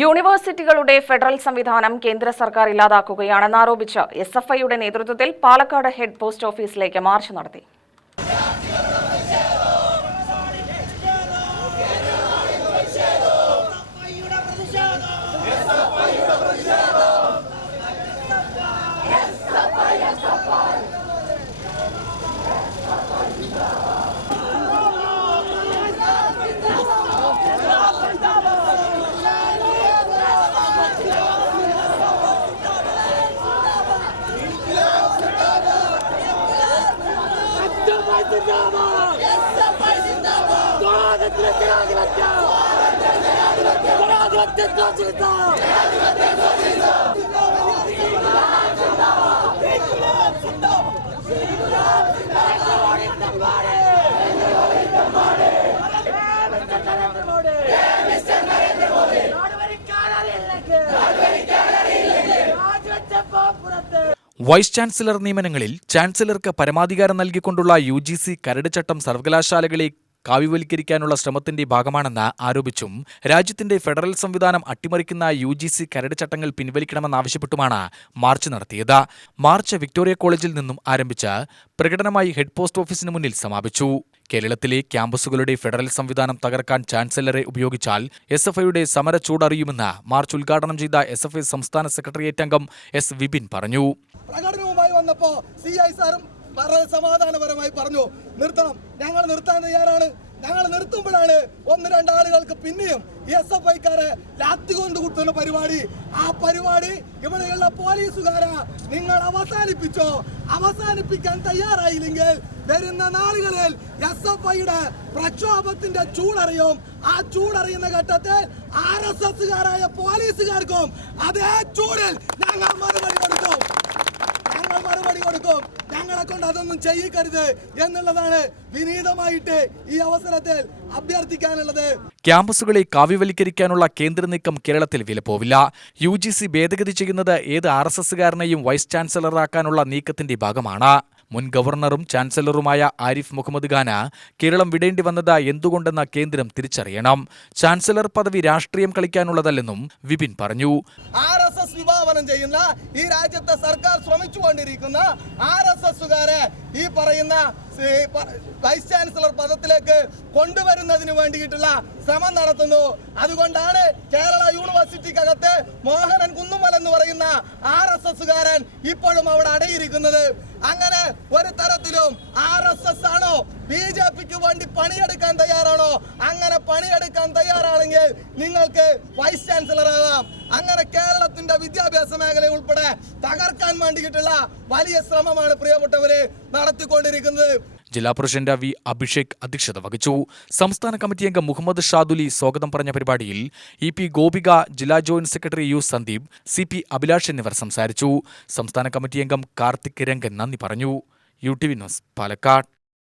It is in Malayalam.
യൂണിവേഴ്സിറ്റികളുടെ ഫെഡറൽ സംവിധാനം കേന്ദ്ര സർക്കാർ ഇല്ലാതാക്കുകയാണെന്നാരോപിച്ച് എസ്എഫ്ഐയുടെ നേതൃത്വത്തിൽ പാലക്കാട് ഹെഡ് പോസ്റ്റ് ഓഫീസിലേക്ക് മാർച്ച് നടത്തി. വൈസ് ചാൻസലർ നിയമനങ്ങളിൽ ചാൻസലർക്ക് പരമാധികാരം നൽകിക്കൊണ്ടുള്ള UGC കരട് ചട്ടം സർവകലാശാലകളെ കാവ്യവൽക്കരിക്കാനുള്ള ശ്രമത്തിന്റെ ഭാഗമാണെന്ന് ആരോപിച്ചും രാജ്യത്തിന്റെ ഫെഡറൽ സംവിധാനം അട്ടിമറിക്കുന്ന UGC കരട് ചട്ടങ്ങൾ പിൻവലിക്കണമെന്നാവശ്യപ്പെട്ടുമാണ് മാർച്ച് നടത്തിയത്. മാർച്ച് വിക്ടോറിയ കോളേജിൽ നിന്നും ആരംഭിച്ച് പ്രകടനമായി ഹെഡ് പോസ്റ്റ് ഓഫീസിന് മുന്നിൽ സമാപിച്ചു. കേരളത്തിലെ ക്യാമ്പസുകളുടെ ഫെഡറൽ സംവിധാനം തകർക്കാൻ ചാൻസലറെ ഉപയോഗിച്ചാൽ SFIയുടെ സമര ചൂടറിയുമെന്ന് മാർച്ച് ഉദ്ഘാടനം ചെയ്ത SFI സംസ്ഥാന സെക്രട്ടേറിയറ്റ് അംഗം S. വിപിൻ പറഞ്ഞു. പ്രകടനവുമായി വന്നപ്പോ CI സാറും വളരെ സമാധാനപരമായി പറഞ്ഞു, നിർത്തണം, ഞങ്ങൾ നിർത്താൻ തയ്യാറാണ്. ഞങ്ങൾ നിർത്തുമ്പോഴാണ് ഒന്ന് രണ്ടാളുകൾക്ക് പിന്നെയും SFIക്കാരെ ലാത്തി കൊണ്ട് കുത്തുന്ന പരിപാടി. ആ പരിപാടി ഇവിടെയുള്ള പോലീസുകാരെ നിങ്ങൾ അവസാനിപ്പിക്കാൻ തയ്യാറായില്ലെങ്കിൽ വരുന്ന നാളുകളിൽ SFIയുടെ പ്രക്ഷോഭത്തിന്റെ ചൂടറിയും. ആ ചൂടറിയുന്ന ഘട്ടത്തിൽ RSSകാരായ പോലീസുകാർക്കും അതേ ചൂടിൽ ഞങ്ങൾ മറുപടി കൊടുക്കും. ഞങ്ങളെ കൊണ്ട് അതൊന്നും ചെയ്യിക്കരുത് എന്നുള്ളതാണ് വിനീതമായിട്ട് ഈ അവസരത്തിൽ അഭ്യർത്ഥിക്കാനുള്ളത്. ക്യാമ്പസുകളെ കാവ്യവൽക്കരിക്കാനുള്ള കേന്ദ്ര നീക്കം കേരളത്തിൽ വിലപ്പോവില്ല. UGC ഭേദഗതി ചെയ്യുന്നത് ഏത് RSSകാരനെയും വൈസ് ചാൻസലറാക്കാനുള്ള നീക്കത്തിന്റെ ഭാഗമാണ്. മുൻ ഗവർണറും ചാൻസലറുമായ ആരിഫ് മുഹമ്മദ് ഖാന് കേരളം വിടേണ്ടി വന്നത് എന്തുകൊണ്ടെന്ന് കേന്ദ്രം തിരിച്ചറിയണം. ചാൻസലർ പദവി രാഷ്ട്രീയം കളിക്കാനുള്ളതല്ലെന്നും വിപിൻ പറഞ്ഞു. RSS വിഭാവനം ചെയ്യുന്ന ഈ രാജ്യത്തെ സർക്കാർ ശ്രമിച്ചുകൊണ്ടിരിക്കുന്ന RSSകാരെ ഈ പറയുന്ന വൈസ് ചാൻസലർ പദത്തിലേക്ക് കൊണ്ടുവരുന്നതിന് വേണ്ടിയിട്ടുള്ള ശ്രമം നടത്തുന്നു. അതുകൊണ്ടാണ് കേരള യൂണിവേഴ്സിറ്റിക്കകത്ത് മോഹനൻ കുന്നുമൽ എന്ന് പറയുന്ന RSSകാരൻ ഇപ്പോഴും അവിടെ അടയിരിക്കുന്നത്. അങ്ങനെ ഒരു തരത്തിലും RSS ആണോ BJPക്ക് വേണ്ടി പണിയെടുക്കാൻ തയ്യാറാണോ? അങ്ങനെ പണിയെടുക്കാൻ തയ്യാറാണെങ്കിൽ നിങ്ങൾക്ക് വൈസ് ചാൻസലർ ആകാം. അങ്ങനെ കേരളത്തിന്റെ വിദ്യാഭ്യാസ മേഖല ഉൾപ്പെടെ തകർക്കാൻ വേണ്ടിയിട്ടുള്ള വലിയ ശ്രമമാണ് പ്രിയപ്പെട്ടവരെ നടത്തിക്കൊണ്ടിരിക്കുന്നത്. ജില്ലാ പ്രസിഡന്റ് V. അഭിഷേക് അധ്യക്ഷത വഹിച്ചു. സംസ്ഥാന കമ്മിറ്റി അംഗം മുഹമ്മദ് ഷാദുലി സ്വാഗതം പറഞ്ഞ പരിപാടിയിൽ EP ഗോപിക, ജില്ലാ joint secretary U. Sandeep, CP Abhilash എന്നിവർ സംസാരിച്ചു. സംസ്ഥാന കമ്മിറ്റി അംഗം കാർത്തിക് രംഗൻ നന്ദി പറഞ്ഞു. UTV news, Palakkad.